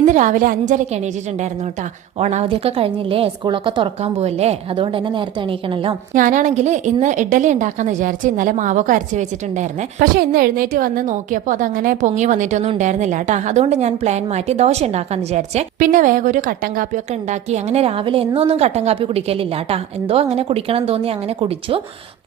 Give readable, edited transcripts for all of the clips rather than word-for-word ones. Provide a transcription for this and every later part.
ഇന്ന് രാവിലെ 5:30 എണീറ്റിട്ടുണ്ടായിരുന്നു കേട്ടോ. ഓണാവധിയൊക്കെ കഴിഞ്ഞില്ലേ, സ്കൂളൊക്കെ തുറക്കാൻ പോവല്ലേ, അതുകൊണ്ട് തന്നെ നേരത്തെ എണീക്കണല്ലോ. ഞാനാണെങ്കിൽ ഇന്ന് ഇഡ്ഡലി ഉണ്ടാക്കാന്ന് വിചാരിച്ച് ഇന്നലെ മാവൊക്കെ അരച്ച് വെച്ചിട്ടുണ്ടായിരുന്നേ. പക്ഷെ ഇന്ന് എഴുന്നേറ്റ് വന്ന് നോക്കിയപ്പോൾ അതങ്ങനെ പൊങ്ങി വന്നിട്ടൊന്നും ഉണ്ടായിരുന്നില്ല കേട്ടോ. അതുകൊണ്ട് ഞാൻ പ്ലാൻ മാറ്റി ദോശ ഉണ്ടാക്കാന്ന് വിചാരിച്ചേ. പിന്നെ വേഗം ഒരു കട്ടൻ കാപ്പിയൊക്കെ ഉണ്ടാക്കി. അങ്ങനെ രാവിലെ എന്നൊന്നും കട്ടൻ കാപ്പി കുടിക്കലില്ല കേട്ടോ. എന്തോ അങ്ങനെ കുടിക്കണം തോന്നി അങ്ങനെ കുടിച്ചു.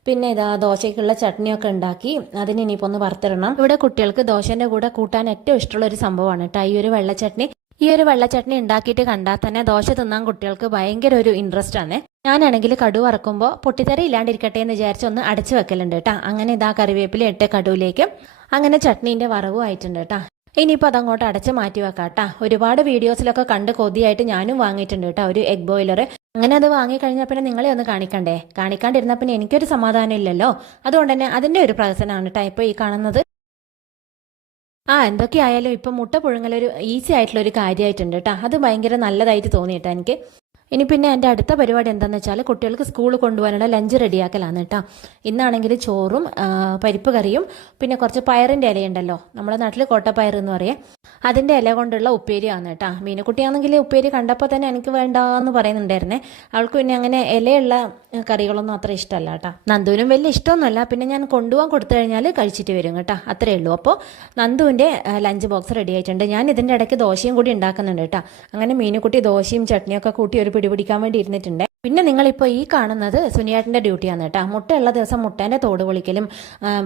പിന്നെ ഇതാ ദോശയ്ക്കുള്ള ചട്നിയൊക്കെ ഉണ്ടാക്കി. അതിന് ഇനിയിപ്പോൾ ഒന്ന് വറുത്തിടണം. ഇവിടെ കുട്ടികൾക്ക് ദോശന്റെ കൂടെ കൂട്ടാൻ ഏറ്റവും ഇഷ്ടമുള്ള ഒരു സംഭവമാണ് കേട്ടോ ഈ ഒരു വെള്ളച്ചട്നി. ഈ ഒരു വെള്ളച്ചട്നി ഉണ്ടാക്കിയിട്ട് കണ്ടാൽ തന്നെ ദോശ തിന്നാൻ കുട്ടികൾക്ക് ഭയങ്കര ഒരു ഇൻട്രസ്റ്റ് ആണ്. ഞാനാണെങ്കിൽ കടു വറക്കുമ്പോൾ പൊട്ടിത്തെറി ഇല്ലാണ്ടിരിക്കട്ടെ എന്ന് വിചാരിച്ച് ഒന്ന് അടച്ചു വെക്കലുണ്ട് കേട്ടോ. അങ്ങനെ ഇതാ കറിവേപ്പില ഇട്ട് കടുവിലേക്ക് അങ്ങനെ ചട്നീന്റെ വറവും ആയിട്ടുണ്ട് കേട്ടോ. ഇനിയിപ്പോൾ അതങ്ങോട്ട് അടച്ച് മാറ്റി വെക്കാം കേട്ടോ. ഒരുപാട് വീഡിയോസിലൊക്കെ കണ്ട് കൊതിയായിട്ട് ഞാനും വാങ്ങിയിട്ടുണ്ട് കേട്ടോ ഒരു എഗ് ബോയിലർ. അങ്ങനെ അത് വാങ്ങിക്കഴിഞ്ഞാൽ പിന്നെ നിങ്ങളെ ഒന്ന് കാണിക്കണ്ടേ. കാണിക്കാണ്ടിരുന്നാൽ പിന്നെ എനിക്കൊരു സമാധാനം ഇല്ലല്ലോ. അതുകൊണ്ട് തന്നെ അതിന്റെ ഒരു പ്രദർശനമാണ് കേട്ടോ ഇപ്പോൾ ഈ കാണുന്നത്. എന്തൊക്കെയായാലും ഇപ്പം മുട്ട പുഴുങ്ങലൊരു ഈസി ആയിട്ടുള്ള ഒരു കാര്യമായിട്ടുണ്ട് കേട്ടോ. അത് ഭയങ്കര നല്ലതായിട്ട് തോന്നിയിട്ടാ എനിക്ക്. ഇനി പിന്നെ എൻ്റെ അടുത്ത പരിപാടി എന്താണെന്ന് വെച്ചാൽ കുട്ടികൾക്ക് സ്കൂളിൽ കൊണ്ടുപോകാനുള്ള ലഞ്ച് റെഡിയാക്കലാണ് കേട്ടോ. ഇന്നാണെങ്കിൽ ചോറും പരിപ്പ് കറിയും പിന്നെ കുറച്ച് പയറിൻ്റെ ഇലയുണ്ടല്ലോ, നമ്മുടെ നാട്ടിൽ കോട്ടപ്പയർ എന്ന് പറയാം, അതിൻ്റെ ഇല കൊണ്ടുള്ള ഉപ്പേരിയാണ് കേട്ടോ. മീനുകുട്ടിയാണെങ്കിൽ ഉപ്പേരി കണ്ടപ്പോൾ തന്നെ എനിക്ക് വേണ്ടാന്ന് പറയുന്നുണ്ടായിരുന്നേ. അവൾക്ക് പിന്നെ അങ്ങനെ ഇലയുള്ള കറികളൊന്നും അത്ര ഇഷ്ടമല്ല കേട്ടോ. നന്ദുവിനും വലിയ ഇഷ്ടമൊന്നുമല്ല. പിന്നെ ഞാൻ കൊണ്ടുപോകാൻ കൊടുത്തു കഴിഞ്ഞാൽ കഴിച്ചിട്ട് വരും കേട്ടോ, അത്രയേ ഉള്ളൂ. അപ്പോൾ നന്ദുവിൻ്റെ ലഞ്ച് ബോക്സ് റെഡി ആയിട്ടുണ്ട്. ഞാൻ ഇതിൻ്റെ ഇടയ്ക്ക് ദോശയും കൂടി ഉണ്ടാക്കുന്നുണ്ട് കേട്ടോ. അങ്ങനെ മീനുകുട്ടി ദോശയും ചട്നിയൊക്കെ കൂട്ടി ഒരു പിടിപിടിക്കാൻ വേണ്ടി ഇരുന്നിട്ടുണ്ട്. പിന്നെ നിങ്ങളിപ്പോൾ ഈ കാണുന്നത് സുനിയേട്ടൻ്റെ ഡ്യൂട്ടിയാണ് കേട്ടോ. മുട്ടയുള്ള ദിവസം മുട്ടേൻ്റെ തോട് പൊളിക്കലും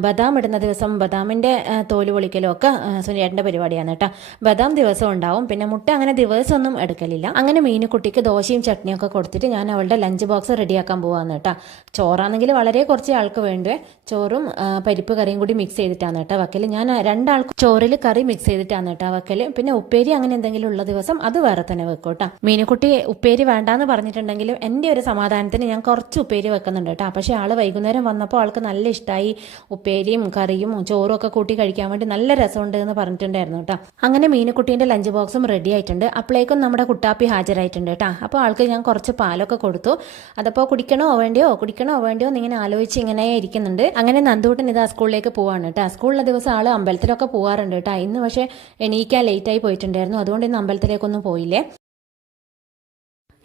ബദാം ഇടുന്ന ദിവസം ബദാമിൻ്റെ തോല് പൊളിക്കലും ഒക്കെ സുനിയേട്ടൻ്റെ പരിപാടിയാണ് കേട്ടോ. ബദാം ദിവസം ഉണ്ടാവും, പിന്നെ മുട്ട അങ്ങനെ ദിവസമൊന്നും എടുക്കലില്ല. അങ്ങനെ മീനുകുട്ടിക്ക് ദോശയും ചട്നിയൊക്കെ കൊടുത്തിട്ട് ഞാൻ അവളുടെ ലഞ്ച് ബോക്സ് റെഡിയാക്കാൻ പോവാന്ന് കേട്ടോ. ചോറാണെങ്കിൽ വളരെ കുറച്ച് ആൾക്ക് വേണ്ടുവേ. ചോറും പരിപ്പ് കറിയും കൂടി മിക്സ് ചെയ്തിട്ടാണ് കേട്ടോ വക്കൽ. ഞാൻ രണ്ടാൾക്കും ചോറിൽ കറി മിക്സ് ചെയ്തിട്ടാണ് കേട്ടോ വക്കൽ. പിന്നെ ഉപ്പേരി അങ്ങനെ എന്തെങ്കിലും ഉള്ള ദിവസം അത് വേറെ തന്നെ വെക്കും കേട്ടോ. മീനുകുട്ടി ഉപ്പേരി വേണ്ടാന്ന് പറഞ്ഞിട്ടുണ്ടെങ്കിലും എൻ്റെ ഒരു സമാധാനത്തിന് ഞാൻ കുറച്ച് ഉപ്പേരി വെക്കുന്നുണ്ട് കേട്ടോ. പക്ഷേ ആൾ വൈകുന്നേരം വന്നപ്പോൾ ആൾക്ക് നല്ല ഇഷ്ടമായി. ഉപ്പേരിയും കറിയും ചോറും ഒക്കെ കൂട്ടി കഴിക്കാൻ വേണ്ടി നല്ല രസമുണ്ട് എന്ന് പറഞ്ഞിട്ടുണ്ടായിരുന്നു കേട്ടോ. അങ്ങനെ മീനുകുട്ടീൻ്റെ ലഞ്ച് ബോക്സും റെഡി ആയിട്ടുണ്ട്. അപ്പോഴേക്കും നമ്മുടെ കുട്ടാപ്പി ഹാജരായിട്ടുണ്ട് കേട്ടോ. അപ്പോൾ ആൾക്ക് ഞാൻ കുറച്ച് പാലൊക്കെ കൊടുത്തു. അതപ്പോൾ കുടിക്കണോ വേണ്ടിയോ എന്നിങ്ങനെ ആലോചിച്ച് ഇങ്ങനെ ഇരിക്കുന്നുണ്ട്. അങ്ങനെ നന്ദൂട്ടൻ ഇതാ സ്കൂളിലേക്ക് പോവാണ് കേട്ടോ. സ്കൂളിലെ ദിവസം ആൾ അമ്പലത്തിലൊക്കെ പോവാറുണ്ട് കേട്ടോ. ഇന്ന് പക്ഷേ എണീക്കാൻ ലേറ്റായി പോയിട്ടുണ്ടായിരുന്നു. അതുകൊണ്ട് ഇന്ന് അമ്പലത്തിലേക്കൊന്നും പോയില്ലേ.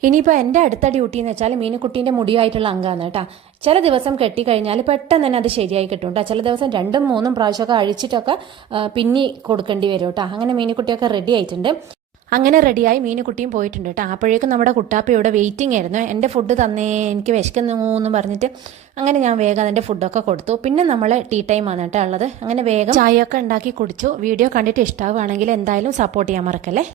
ഇനിയിപ്പോൾ എൻ്റെ അടുത്ത ഡ്യൂട്ടി എന്ന് വെച്ചാൽ മീനുകുട്ടീൻ്റെ മുടിയായിട്ടുള്ള അംഗമാണ് കേട്ടോ. ചില ദിവസം കെട്ടിക്കഴിഞ്ഞാൽ പെട്ടെന്ന് തന്നെ അത് ശരിയായി കിട്ടും കേട്ടോ. ചില ദിവസം 2-3 പ്രാവശ്യമൊക്കെ അഴിച്ചിട്ടൊക്കെ പിന്നി കൊടുക്കേണ്ടി വരും കേട്ടോ. അങ്ങനെ മീനുകുട്ടിയൊക്കെ റെഡി ആയിട്ടുണ്ട്. അങ്ങനെ റെഡിയായി മീനുകുട്ടിയും പോയിട്ടുണ്ട് കേട്ടോ. അപ്പോഴേക്കും നമ്മുടെ കുട്ടാപ്പയുടെ വെയിറ്റിംഗ് ആയിരുന്നു. എൻ്റെ ഫുഡ് തന്നേ, എനിക്ക് വിശക്കുന്നു എന്ന് പറഞ്ഞിട്ട് അങ്ങനെ ഞാൻ വേഗം അതിൻ്റെ ഫുഡൊക്കെ കൊടുത്തു. പിന്നെ നമ്മൾ ടീ ടൈം ആണ് കേട്ടോ ഉള്ളത്. അങ്ങനെ വേഗം ചായയൊക്കെ ഉണ്ടാക്കി കുടിച്ചു. വീഡിയോ കണ്ടിട്ട് ഇഷ്ടമാവുകയാണെങ്കിൽ എന്തായാലും സപ്പോർട്ട് ചെയ്യാൻ മറക്കല്ലേ.